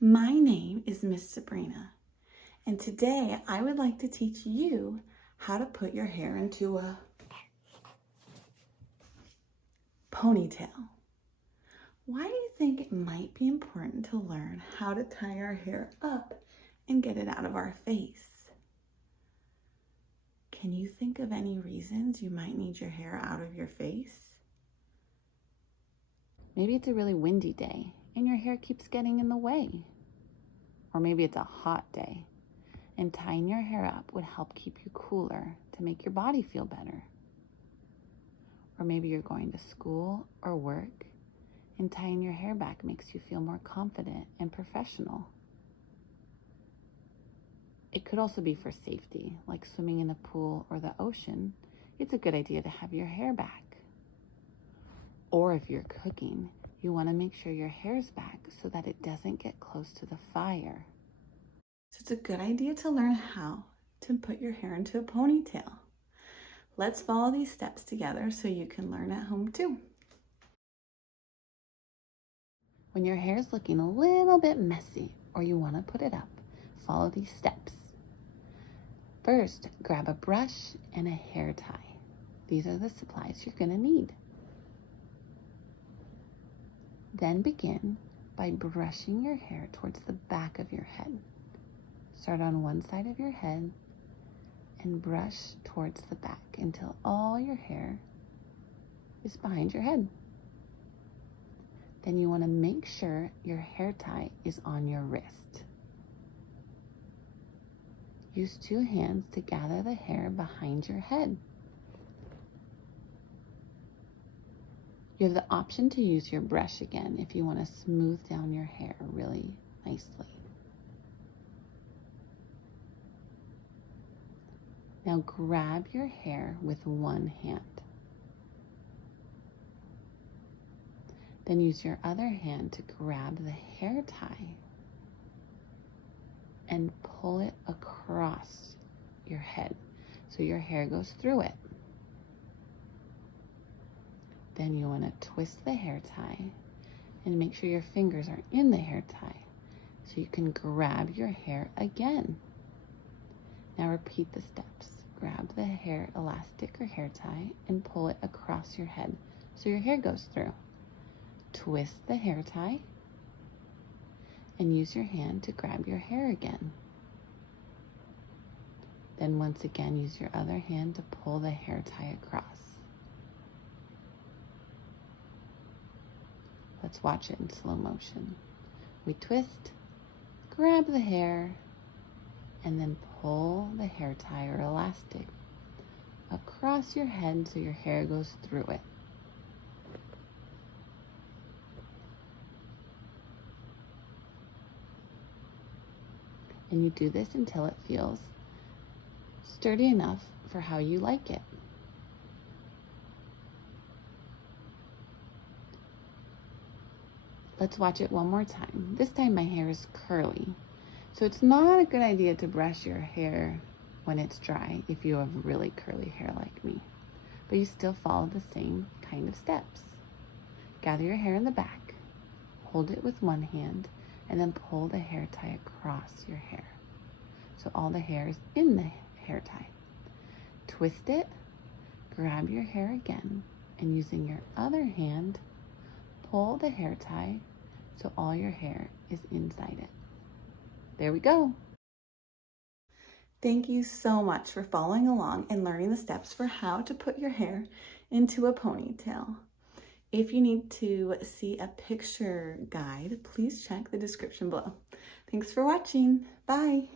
My name is Miss Sabrina, and today I would like to teach you how to put your hair into a ponytail. Why do you think it might be important to learn how to tie our hair up and get it out of our face? Can you think of any reasons you might need your hair out of your face? Maybe it's a really windy day and your hair keeps getting in the way. Or maybe it's a hot day and tying your hair up would help keep you cooler to make your body feel better. Or maybe you're going to school or work and tying your hair back makes you feel more confident and professional. It could also be for safety, like swimming in the pool or the ocean. It's a good idea to have your hair back. Or if you're cooking, you want to make sure your hair's back so that it doesn't get close to the fire. So it's a good idea to learn how to put your hair into a ponytail. Let's follow these steps together so you can learn at home too. When your hair is looking a little bit messy or you want to put it up, follow these steps. First, grab a brush and a hair tie. These are the supplies you're going to need. Then begin by brushing your hair towards the back of your head. Start on one side of your head and brush towards the back until all your hair is behind your head. Then you want to make sure your hair tie is on your wrist. Use two hands to gather the hair behind your head. You have the option to use your brush again if you want to smooth down your hair really nicely. Now grab your hair with one hand. Then use your other hand to grab the hair tie and pull it across your head so your hair goes through it. Then you want to twist the hair tie and make sure your fingers are in the hair tie so you can grab your hair again. Now repeat the steps. Grab the hair elastic or hair tie and pull it across your head so your hair goes through. Twist the hair tie and use your hand to grab your hair again. Then once again, use your other hand to pull the hair tie across. Let's watch it in slow motion. We twist, grab the hair, and then pull the hair tie or elastic across your head so your hair goes through it. And you do this until it feels sturdy enough for how you like it. Let's watch it one more time. This time my hair is curly, so it's not a good idea to brush your hair when it's dry if you have really curly hair like me. But you still follow the same kind of steps. Gather your hair in the back, hold it with one hand, and then pull the hair tie across your hair so all the hair is in the hair tie. Twist it, grab your hair again, and using your other hand, pull the hair tie so all your hair is inside it. There we go. Thank you so much for following along and learning the steps for how to put your hair into a ponytail. If you need to see a picture guide, please check the description below. Thanks for watching. Bye.